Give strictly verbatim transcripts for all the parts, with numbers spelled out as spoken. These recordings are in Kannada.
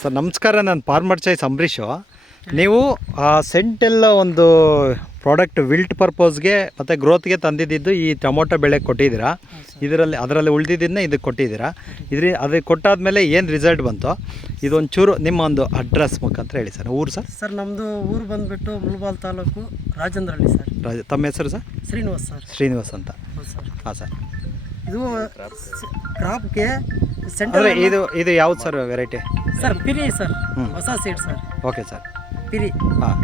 ಸರ್ ನಮಸ್ಕಾರ, ನಾನು ಫಾರ್ಮರ್ ಚಾಯ್ಸ್ ಅಂಬರೀಷು. ನೀವು ಆ ಸೆಂಟೆಲ್ಲ ಒಂದು ಪ್ರಾಡಕ್ಟ್ ವಿಲ್ಟ್ ಪರ್ಪೋಸ್ಗೆ ಮತ್ತು ಗ್ರೋತ್ಗೆ ತಂದಿದ್ದು ಈ ಟೊಮೊಟೊ ಬೆಳೆ ಕೊಟ್ಟಿದ್ದೀರಾ. ಇದರಲ್ಲಿ ಅದರಲ್ಲಿ ಉಳಿದಿದ್ದನ್ನ ಇದಕ್ಕೆ ಕೊಟ್ಟಿದ್ದೀರಾ. ಇದ್ರಿ ಅದಕ್ಕೆ ಕೊಟ್ಟಾದಮೇಲೆ ಏನು ರಿಸಲ್ಟ್ ಬಂತು, ಇದೊಂದು ಚೂರು ನಿಮ್ಮ ಒಂದು ಅಡ್ರೆಸ್ ಮುಖಾಂತರ ಹೇಳಿ ಸರ್. ಊರು ಸರ್? ಸರ್ ನಮ್ಮದು ಊರು ಬಂದುಬಿಟ್ಟು ಮುಳಬಾಲ್ ತಾಲೂಕು ರಾಜೇಂದ್ರಹಳ್ಳಿ ಸರ್. ರಾಜ ತಮ್ಮ ಹೆಸರು ಸರ್? ಶ್ರೀನಿವಾಸ್ ಸರ್. ಶ್ರೀನಿವಾಸ್ ಅಂತ. ಹೌದು ಸರ್. ಹಾಂ ಸರ್. ಇದು ಕ್ರಾಪ್ಗೆ ಅಂದರೆ ಸೆಂಟರ್ ಇದು ಇದು ಯಾವ್ದು ಸರ್ ವೆರೈಟಿ? ಸರ್ ಪಿರಿ ಸರ್, ಹೊಸ ಸೀಡ್ ಸರ್. Okay sir. ಪಿರಿ ಹಾಂ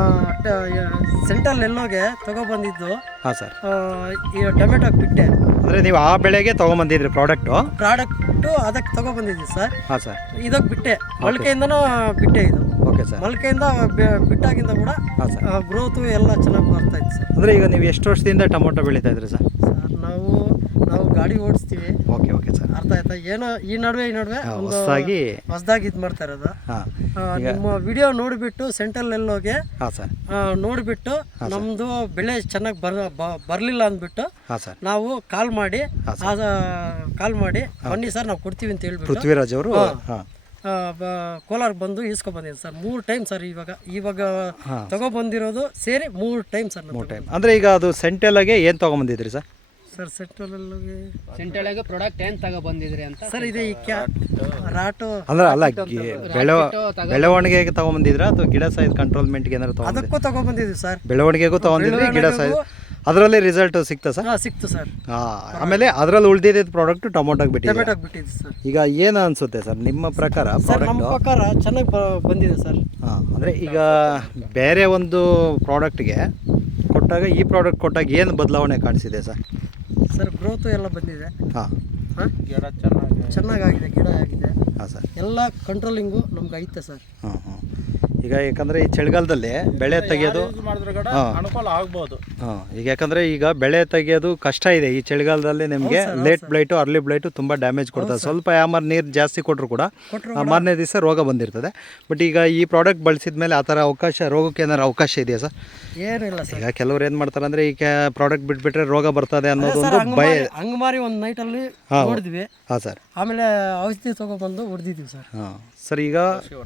ಸೆಂಟ್ರಲ್ ಎಲ್ಲೋಗೆ ತೊಗೊಬಂದಿದ್ದು. ಹಾಂ ಸರ್. ಈ ಟೊಮೆಟೊಗೆ ಬಿಟ್ಟೆ. ಅಂದರೆ ನೀವು ಆ ಬೆಳೆಗೆ ತೊಗೊಂಬಂದಿದ್ರಿ ಪ್ರಾಡಕ್ಟು? ಪ್ರಾಡಕ್ಟು ಅದಕ್ಕೆ ತೊಗೊಬಂದಿದ್ವಿ ಸರ್. ಹಾಂ ಸರ್. ಇದಕ್ಕೆ ಬಿಟ್ಟೆ, ಮೊಳಕೆಯಿಂದನೂ ಬಿಟ್ಟೆ. ಇದು ಓಕೆ ಸರ್. ಮೊಳಕೆಯಿಂದ ಬಿಟ್ಟಾಗಿಂದ ಕೂಡ ಹಾಂ ಸರ್. ಗ್ರೋತು ಎಲ್ಲ ಚೆನ್ನಾಗಿ ಬರ್ತಾ ಇತ್ತು ಸರ್. ಅಂದರೆ ಈಗ ನೀವು ಎಷ್ಟು ವರ್ಷದಿಂದ ಟೊಮೊಟೊ ಬೆಳೀತಾ ಇದ್ರಿ ಸರ್? ಸರ್ ನಾವು ನಾವು ಗಾಡಿ ಓಡಿಸ್ತೀವಿ. Okay okay sir. ಅರ್ಥ ಆಯ್ತಾ? ಏನೋ ಈ ನಡುವೆ ಈ ನಡುವೆ ಒಂದು ಹೊಸದಾಗಿ ಹೊಸದಾಗಿ ಇದು ಮಾಡ್ತಾ ಇರೋದು. ಹಾಂ. ನಿಮ್ಮ ವಿಡಿಯೋ ನೋಡಿಬಿಟ್ಟು ಸೆಂಟ್ರಲ್ ಎಲ್ಲೋಗೆ ಹಾಂ ಸರ್. ನೋಡಿಬಿಟ್ಟು ನಮ್ಮದು ಬೆಳೆ ಚೆನ್ನಾಗಿ ಬರ ಬರಲಿಲ್ಲ ಅಂದ್ಬಿಟ್ಟು ಹಾಂ ಸರ್. ನಾವು ಕಾಲ್ ಮಾಡಿ ಕಾಲ್ ಮಾಡಿ ಬನ್ನಿ ಸರ್ ನಾವು ಕೊಡ್ತೀವಿ ಅಂತ ಹೇಳ್ಬಿಟ್ಟು ಪೃಥ್ವಿರಾಜ್ ಅವರು ಹಾಂ ಕೋಲಾರ್ಗೆ ಬಂದು ಈಸ್ಕೊಬಂದಿದ್ದೀನಿ ಸರ್. ಮೂರು ಟೈಮ್ ಸರ್. ಇವಾಗ ಇವಾಗ ತಗೊಬಂದಿರೋದು ಸೇರಿ ಮೂರು ಟೈಮ್ ಸರ್. ಮೂರು ಟೈಮ್. ಅಂದರೆ ಈಗ ಅದು ಸೆಂಟೆಲ್ಲಾಗೆ ಏನು ತೊಗೊಂಬಂದಿದ್ರಿ ಸರ್? ಸರ್ ಸೆಂಟ್ರಲ್ಗೆ ಸೆಂಟ್ರಲ್ಗೆ ಪ್ರಾಡಕ್ಟ್ ಏನು ತಗೊಬಂದಿದ್ರಿ ಅಂತ ಸರ್. ಇದೆ ಈ ಕ್ಯಾ ರಾಟು ಅಂದ್ರೆ ಅಲ್ಲ ಬೆಳೆ ಬೆಳವಣಿಗೆಗೆ ತಗೊಂಬಂದಿದ್ರಾ ಅಥವಾ ಗಿಡ ಸೈಜ್ ಕಂಟ್ರೋಲ್ಮೆಂಟ್ಗೆ ಏನಾದ್ರು ತಗೊಂಡ್ ಅದಕ್ಕೂ ತಗೊಬಂದಿದ್ವಿ ಸರ್. ಬೆಳವಣಿಗೆಗೂ ತಗೊಂಡಿದ್ರಿ, ಗಿಡ ಸೈಜ್ ಅದರಲ್ಲಿ ರಿಸಲ್ಟ್ ಸಿಕ್ತಾ ಸರ್? ಹಾಂ ಸಿಕ್ತು ಸರ್. ಹಾಂ. ಆಮೇಲೆ ಅದರಲ್ಲಿ ಉಳಿದಿದ್ದ ಪ್ರಾಡಕ್ಟ್ ಟೊಮೊಟೊಗೆ ಬಿಟ್ಟಿದೆ. ಟೊಮೆಟೊಗೆ ಬಿಟ್ಟಿದ್ದು ಸರ್. ಈಗ ಏನು ಅನಿಸುತ್ತೆ ಸರ್ ನಿಮ್ಮ ಪ್ರಕಾರ ಸರ್? ನಮ್ಮ ಪ್ರಕಾರ ಚೆನ್ನಾಗಿ ಬಂದಿದೆ ಸರ್. ಹಾಂ. ಅಂದರೆ ಈಗ ಬೇರೆ ಒಂದು ಪ್ರಾಡಕ್ಟ್ಗೆ ಕೊಟ್ಟಾಗ ಈ ಪ್ರಾಡಕ್ಟ್ ಕೊಟ್ಟಾಗ ಏನು ಬದಲಾವಣೆ ಕಾಣಿಸಿದೆ ಸರ್? ಸರ್ ಗ್ರೋತು ಎಲ್ಲ ಬಂದಿದೆ. ಹಾಂ. ಗಿಡ ಚೆನ್ನಾಗಿ ಚೆನ್ನಾಗಾಗಿದೆ, ಗಿಡ ಆಗಿದೆ. ಹಾಂ ಸರ್. ಎಲ್ಲ ಕಂಟ್ರೋಲಿಂಗು ನಮ್ಗೆ ಐತೆ ಸರ್. ಹಾಂ ಹಾಂ. ಈಗ ಯಾಕಂದರೆ ಈ ಚಳಿಗಾಲದಲ್ಲಿ ಬೆಳೆ ತೆಗೆಯೋದು ಅನುಕೂಲ ಆಗ್ಬೋದು. ಹಾಂ. ಈಗ ಯಾಕಂದರೆ ಈಗ ಬೆಳೆ ತೆಗೆಯೋದು ಕಷ್ಟ ಇದೆ ಈ ಚಳಿಗಾಲದಲ್ಲಿ. ನಿಮಗೆ ಲೇಟ್ ಬ್ಲೈಟು ಅರ್ಲಿ ಬ್ಲೈಟು ತುಂಬ ಡ್ಯಾಮೇಜ್ ಕೊಡ್ತದೆ. ಸ್ವಲ್ಪ ಯಾಮಾರು ನೀರು ಜಾಸ್ತಿ ಕೊಟ್ಟರು ಕೂಡ ಮಾರನೇ ದಿವಸ ರೋಗ ಬಂದಿರ್ತದೆ. ಬಟ್ ಈಗ ಈ ಪ್ರಾಡಕ್ಟ್ ಬಳಸಿದ ಮೇಲೆ ಆ ಥರ ಅವಕಾಶ, ರೋಗಕ್ಕೆ ಏನಾರು ಅವಕಾಶ ಇದೆಯಾ ಸರ್? ಏನಿಲ್ಲ ಸರ್. ಈಗ ಕೆಲವ್ರು ಏನು ಮಾಡ್ತಾರೆ ಅಂದರೆ ಈಗ ಪ್ರಾಡಕ್ಟ್ ಬಿಟ್ಬಿಟ್ರೆ ರೋಗ ಬರ್ತದೆ ಅನ್ನೋದು ಒಂದು ಭಯ. ಹಂಗೆ ಮಾರಿ ಒಂದು ನೈಟಲ್ಲಿ ನೋಡಿದ್ವಿ. ಹಾಂ ಸರ್. ಆಮೇಲೆ ಔಷಧಿ ತೊಗೊಬಂದು ಹೊಡೆದಿದ್ವಿ ಸರ್. ಹಾಂ ಸರ್. ಈಗ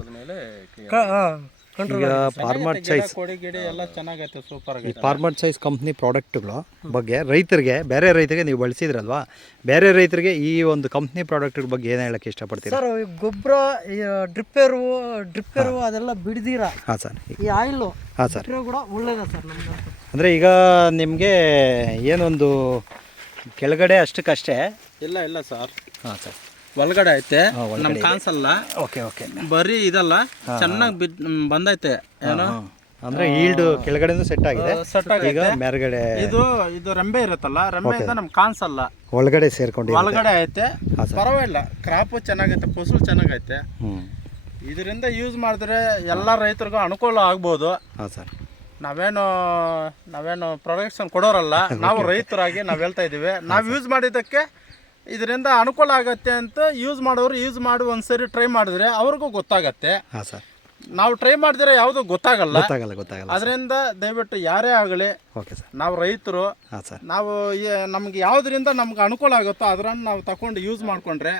ಈಗ ಫಾರ್ಮರ್ ಚಾಯ್ಸ್ ಎಲ್ಲ ಚೆನ್ನಾಗೈತೆ, ಸೂಪರ್. ಈ ಫಾರ್ಮರ್ ಚಾಯ್ಸ್ ಕಂಪ್ನಿ ಪ್ರಾಡಕ್ಟ್ಗಳ ಬಗ್ಗೆ ರೈತರಿಗೆ, ಬೇರೆ ರೈತರಿಗೆ ನೀವು ಬಳಸಿದ್ರಲ್ವಾ, ಬೇರೆ ರೈತರಿಗೆ ಈ ಒಂದು ಕಂಪ್ನಿ ಪ್ರಾಡಕ್ಟ್ ಬಗ್ಗೆ ಏನು ಹೇಳಕ್ಕೆ ಇಷ್ಟಪಡ್ತೀರಾ ಸರ್? ಗೊಬ್ಬರ, ಡ್ರಿಪ್ಪರು ಡ್ರಿಪ್ಪರು ಅದೆಲ್ಲ ಬಿಡ್ದಿರಾ? ಹಾಂ ಸರ್. ಈ ಆಯಿಲು ಹಾಂ ಸರ್ ಕೂಡ ಒಳ್ಳೇದ ಸರ್ ನಮ್ಗೆ. ಅಂದರೆ ಈಗ ನಿಮಗೆ ಏನೊಂದು ಕೆಳಗಡೆ ಅಷ್ಟಕ್ಕಷ್ಟೇ ಇಲ್ಲ ಇಲ್ಲ ಸರ್. ಹಾಂ ಸರ್. ಒಳಗಡೆ ಐತೆ, ನಮ್ಗೆ ಕಾಣಿಸಲ್ಲ. Okay okay. ಬರೀ ಇದಲ್ಲ, ಚೆನ್ನಾಗಿ ಬಿದ್ ಬಂದೈತೆ. ಏನೋ ಅಂದ್ರೆ ಈಲ್ಡ್ ಕೆಳಗಡೆನೂ ಸೆಟ್ ಆಗಿದೆ. ಈಗ ಮೇಲ್ಗಡೆ ಇದು ಇದು ರೆಂಬೆ ಇರುತ್ತಲ್ಲ, ರೆಂಬೆಯಿಂದ ನಮ್ಗೆ ಕಾಣಿಸಲ್ಲ. ಒಳಗಡೆ ಸೇರ್ಕೊಂಡು ಒಳಗಡೆ ಐತೆ, ಪರವಾಗಿಲ್ಲ. ಕ್ರಾಪು ಚೆನ್ನಾಗೈತೆ, ಫಸಲು ಚೆನ್ನಾಗೈತೆ. ಇದರಿಂದ ಯೂಸ್ ಮಾಡಿದ್ರೆ ಎಲ್ಲ ರೈತರಿಗೂ ಅನುಕೂಲ ಆಗ್ಬೋದು. ಹಾಂ ಸರ್. ನಾವೇನು ನಾವೇನು ಪ್ರೊಡಕ್ಷನ್ ಕೊಡೋರಲ್ಲ, ನಾವು ರೈತರಾಗಿ ನಾವು ಹೇಳ್ತಾ ಇದ್ದೀವಿ. ನಾವು ಯೂಸ್ ಮಾಡಿದ್ದಕ್ಕೆ ಇದರಿಂದ ಅನುಕೂಲ ಆಗತ್ತೆ ಅಂತ ಯೂಸ್ ಮಾಡೋರು ಯೂಸ್ ಮಾಡಿ ಒಂದ್ಸರಿ ಟ್ರೈ ಮಾಡಿದ್ರೆ ಅವ್ರಿಗೂ ಗೊತ್ತಾಗತ್ತೆ. ಹಾಂ ಸರ್. ನಾವು ಟ್ರೈ ಮಾಡಿದ್ರೆ ಯಾವುದು ಗೊತ್ತಾಗಲ್ಲ. ಗೊತ್ತಾಗಲ್ಲ ಗೊತ್ತಾಗಲ್ಲ ಅದರಿಂದ ದಯವಿಟ್ಟು ಯಾರೇ ಆಗಲಿ, ಓಕೆ ಸರ್, ನಾವು ರೈತರು, ಹಾಂ ಸರ್, ನಾವು ನಮ್ಗೆ ಯಾವುದರಿಂದ ನಮ್ಗೆ ಅನುಕೂಲ ಆಗುತ್ತೋ ಅದನ್ನು ನಾವು ತಗೊಂಡು ಯೂಸ್ ಮಾಡಿಕೊಂಡ್ರೆ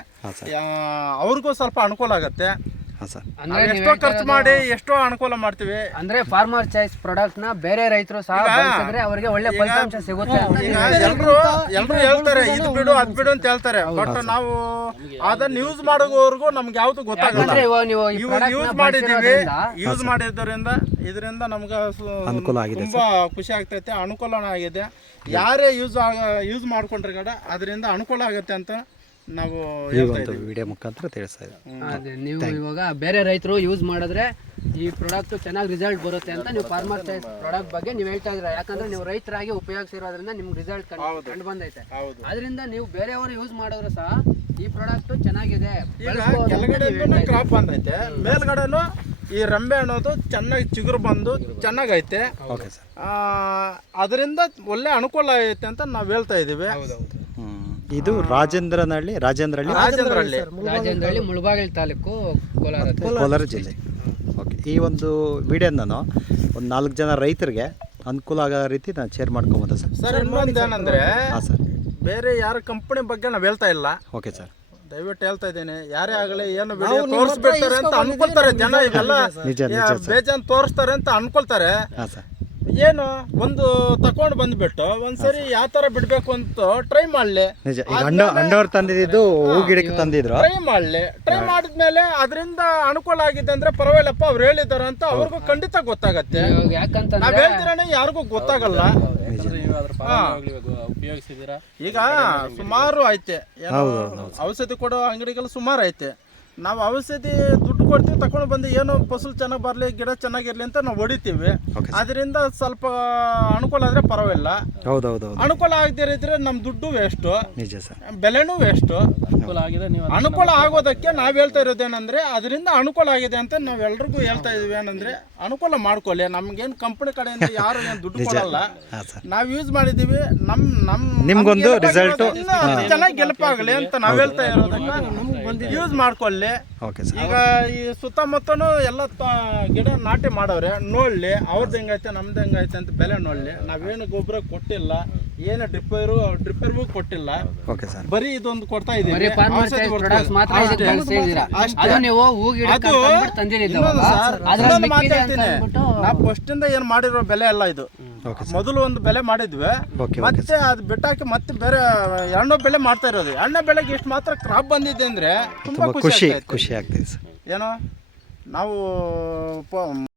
ಅವ್ರಿಗೂ ಸ್ವಲ್ಪ ಅನುಕೂಲ ಆಗುತ್ತೆ. ಹಾಂ ಸರ್. ಎಷ್ಟೋ ಖರ್ಚು ಮಾಡಿ ಎಷ್ಟೋ ಅನುಕೂಲ ಮಾಡ್ತೀವಿ. ಅಂದ್ರೆ ಫಾರ್ಮರ್ ಚಾಯ್ಸ್ ಪ್ರಾಡಕ್ಟ್ ನ ಬೇರೆ ರೈತರು ಸಹ ಬಳಸಿದ್ರೆ ಅವರಿಗೆ ಒಳ್ಳೆ ಫಲಿತಾಂಶ ಸಿಗುತ್ತೆ ಅಂತ ಈಗ ಎಲ್ರು ಎಲ್ರು ಹೇಳ್ತಾರೆ, ಇದು ಬಿಡು ಅದ್ ಬಿಡು ಅಂತ ಹೇಳ್ತಾರೆ. ಬಟ್ ನಾವು ಅದನ್ನ ಯೂಸ್ ಮಾಡೋವರೆಗೂ ನಮ್ಗೆ ಯಾವ್ದು ಗೊತ್ತಾಗಲ್ಲ. ಯೂಸ್ ಮಾಡಿದೀವಿ, ಯೂಸ್ ಮಾಡಿದ್ದರಿಂದ ಇದರಿಂದ ನಮ್ಗೆ ಅನುಕೂಲ ಆಗಿದೆ, ತುಂಬಾ ಖುಷಿ ಆಗ್ತೈತೆ, ಅನುಕೂಲ ಆಗಿದೆ. ಯಾರೇ ಯೂಸ್ ಯೂಸ್ ಮಾಡ್ಕೊಂಡ್ರೆ ಕಡೆ ಅದರಿಂದ ಅನುಕೂಲ ಆಗುತ್ತೆ ಅಂತ ನಾವು ವಿಡಿಯೋ ಮುಖಾಂತರ ತಿಳಿಸ್ತಾ ಇದ್ದೀವಿ. ನೀವು ಇವಾಗ ಬೇರೆ ರೈತರು ಯೂಸ್ ಮಾಡಿದ್ರೆ ಈ ಪ್ರಾಡಕ್ಟ್ ಚೆನ್ನಾಗಿ ರಿಸಲ್ಟ್ ಬರುತ್ತೆ ಅಂತ ನೀವು ಫಾರ್ಮರ್ ಚಾಯ್ಸ್ ಪ್ರಾಡಕ್ಟ್ ಬಗ್ಗೆ ನೀವು ಹೇಳ್ತಾ ಇದ್ದೀರಾ. ಯಾಕಂದ್ರೆ ನೀವು ರೈತರಾಗಿ ಉಪಯೋಗಿಸಿರೋದ್ರಿಂದ ನಿಮ್ಗೆ ರಿಸಲ್ಟ್ ಕಂಡು ಬಂದೈತೆ. ಅದರಿಂದ ನೀವು ಬೇರೆಯವರು ಯೂಸ್ ಮಾಡಿದ್ರು ಸಹ ಈ ಪ್ರಾಡಕ್ಟ್ ಚೆನ್ನಾಗಿದೆ. ಕೆಳಗಡೆ ಕ್ರಾಪ್ ಬಂದೈತೆ, ಮೇಲ್ಗಡೆನು ಈ ರೆಂಬೆ ಅನ್ನೋದು ಚೆನ್ನಾಗಿ ಚಿಗುರು ಬಂದು ಚೆನ್ನಾಗೈತೆ. ಅದರಿಂದ ಒಳ್ಳೆ ಅನುಕೂಲ ಐತೆ ಅಂತ ನಾವು ಹೇಳ್ತಾ ಇದ್ದೀವಿ. ಇದು ರಾಜೇಂದ್ರನಹಳ್ಳಿ ರಾಜೇಂದ್ರಹಳ್ಳಿ ರಾಜೇಂದ್ರಹಳ್ಳಿ ರಾಜೇಂದ್ರಹಳ್ಳಿ ಮುಳಬಾಗಿಲು ತಾಲೂಕು, ಕೋಲಾರ ಕೋಲಾರ ಜಿಲ್ಲೆ. ಓಕೆ. ಈ ಒಂದು ವಿಡಿಯೋ ನಾನು ಒಂದು ನಾಲ್ಕು ಜನ ರೈತರಿಗೆ ಅನುಕೂಲ ಆಗೋ ರೀತಿ ನಾನು ಶೇರ್ ಮಾಡ್ಕೊಬೋದು ಸರ್. ಸರ್ ಇನ್ನೊಂದು ಏನಂದರೆ, ಹಾಂ ಸರ್, ಬೇರೆ ಯಾರ ಕಂಪನಿ ಬಗ್ಗೆ ನಾವು ಹೇಳ್ತಾ ಇಲ್ಲ. Okay sir. ದಯವಿಟ್ಟು ಹೇಳ್ತಾ ಇದ್ದೀನಿ, ಯಾರೇ ಆಗಲಿ ಏನು ವಿಡಿಯೋ ತೋರಿಸ್ಬಿಡ್ತಾರೆ ಅಂತ ಅನ್ಕೊಳ್ತಾರೆ ಜನ. ಇವೆಲ್ಲ ನಿಜ ನಿಜ ಸರ್. ಬೇಜಾನ್ ತೋರಿಸ್ತಾರೆ ಅಂತ ಅನ್ಕೊಳ್ತಾರೆ. ಹಾಂ ಸರ್. ಏನು ಒಂದು ತಕೊಂಡು ಬಂದ್ಬಿಟ್ಟು ಒಂದ್ಸರಿ ಯಾವ ತರ ಬಿಡ್ಬೇಕು ಅಂತ ಟ್ರೈ ಮಾಡ್ಲಿ. ನಿಜ. ಈಗ ಹಣ್ಣು ಹಣ್ಣವ್ರು ತಂದಿದ್ದು ಹೂ ಗಿಡಕ್ಕೆ ತಂದಿದ್ರು. ಟ್ರೈ ಮಾಡ್ಲಿ. ಟ್ರೈ ಮಾಡಿದ್ಮೇಲೆ ಅದರಿಂದ ಅನುಕೂಲ ಆಗಿದೆ ಅಂದ್ರೆ ಪರವಾಗಿಲ್ಲಪ್ಪ ಅವ್ರು ಹೇಳಿದಾರೆ ಅಂತ ಅವ್ರಿಗೂ ಖಂಡಿತ ಗೊತ್ತಾಗತ್ತೆ. ಇವಾಗ ಯಾಕಂತಂದ್ರೆ ನಾವ್ ಹೇಳ್ತಿರಾನೆ ಯಾರಿಗೂ ಗೊತ್ತಾಗಲ್ಲ. ಉಪಯೋಗಿಸಿದೀರಾ? ಈಗ ಸುಮಾರು ಐತೆ, ಏನೋ ಔಷಧಿ ಕೊಡೋ ಅಂಗಡಿಗಳು ಸುಮಾರು ಐತೆ. ನಾವು ಔಷಧಿ ದುಡ್ಡು ಕೊಡ್ತೀವಿ, ತಗೊಂಡು ಬಂದು ಏನೋ ಫಸಲು ಚೆನ್ನಾಗಿ ಬರಲಿ, ಗಿಡ ಚೆನ್ನಾಗಿರ್ಲಿ ಅಂತ ನಾವು ಹೊಡಿತೀವಿ. ಅದರಿಂದ ಸ್ವಲ್ಪ ಅನುಕೂಲ ಆದ್ರೆ ಪರವಾಗಿಲ್ಲ. ಹೌದೌದು. ಅನುಕೂಲ ಆಗದೇ ಇದ್ರೆ ನಮ್ಮ ದುಡ್ಡು ವೇಸ್ಟು, ನಿಜ ಸರ್. ಬೆಲೆನೂ ವೇಸ್ಟು. ಅನುಕೂಲ ಆಗಿದೆ, ನೀವು ಅನುಕೂಲ ಆಗೋದಕ್ಕೆ ನಾವ್ ಹೇಳ್ತಾ ಇರೋದೇನಂದ್ರೆ ಅದರಿಂದ ಅನುಕೂಲ ಆಗಿದೆ ಅಂತ ನಾವ್ ಎಲ್ರಿಗೂ ಹೇಳ್ತಾ ಇದೀವಿ. ಏನಂದ್ರೆ ಅನುಕೂಲ ಮಾಡ್ಕೊಳ್ಳಿ. ನಮ್ಗೇನ್ ಕಂಪನಿ ಕಡೆಯಿಂದ ಯಾರು ಏನ್ ದುಡ್ಡು ಕೊಡಲ್ಲ. ಹಾಂ ಸರ್. ನಾವ್ ಯೂಸ್ ಮಾಡಿದೀವಿ, ನಮ್ ನಮ್ ನಿಮ್ಗೊಂದು result ಚೆನ್ನಾಗಿ ಗೆಲ್ಪಾಗಲಿ ಅಂತ ನಾವ್ ಹೇಳ್ತಾ ಇರೋದನ್ನ ಯೂಸ್ ಮಾಡ್ಕೊಳ್ಳಿ. Okay sir. ಈಗ ಈ ಸುತ್ತಮುತ್ತನು ಎಲ್ಲ ತ- ಗಿಡ ನಾಟಿ ಮಾಡವ್ರೆ, ನೋಡ್ಲಿ ಅವ್ರದ್ದು ಹೆಂಗೈತೆ ನಮ್ದು ಹೆಂಗೈತೆ ಅಂತ ಬೆಲೆ ನೋಡ್ಲಿ. ನಾವೇನು ಗೊಬ್ಬರ ಕೊಟ್ಟಿಲ್ಲ, ಏನು ಡ್ರಿಪ್ಪರು ಡ್ರಿಪ್ಪರ್ಗೂ ಕೊಟ್ಟಿಲ್ಲ, ಓಕೆ ಸರ್. ಬರೀ ಇದೊಂದು ಕೊಡ್ತಾ ಬರೀ ಇದೀವಿ. ಫಾರ್ಮರ್ ಔಷಧಿ ಪ್ರಾಡಕ್ಟ್ಸ್ ಹೊಡ್ಕೊಳ್ಳಿ. ಮಾತ್ರ ಇದಕ್ಕೆ ಅಷ್ಟೇ. ಬಳಸ್ತಿದ್ದೀರಾ. ಅಷ್ಟೇ. ಅದು ನೀವು ಹೂ ಗಿಡ ಅದು ತಂದಿದ್ದೀವಿ ಇನ್ನೊಂದು ಸರ್, ಅದ್ರಲ್ಲಿ ಇನ್ನೊಂದು ಮಿಕ್ಕಿದೆ ಅಂತ ಮಾತಾಡ್ತೀನಿ. ಅಂದ್ಬಿಟ್ಟು ನಾವು ಫಸ್ಟ್ ಇಂದ ಏನ್ ಮಾಡಿರೋ ಬೆಲೆ ಅಲ್ಲ ಇದು. Okay sir. ಮೊದಲು ಒಂದು ಬೆಲೆ ಮಾಡಿದ್ವಿ, ಓಕೆ ಮತ್ತೆ ಅದು ಬಿಟ್ಟಾಕಿ ಮತ್ತೆ ಬೇರೆ ಎರಡನೇ ಬೆಲೆ ಮಾಡ್ತಾ ಇರೋದು. ಎರಡನೇ ಬೆಳೆಗೆ ಇಷ್ಟು ಮಾತ್ರ ಕ್ರಾಪ್ ಬಂದಿದೆ ಅಂದ್ರೆ ತುಂಬಾ ತುಂಬ ಖುಷಿ ಖುಷಿ ಆಗ್ತೈತೆ. ಖುಷಿ ಆಗ್ತದೆ ಸರ್. ಏನೋ ನಾವು ಪ-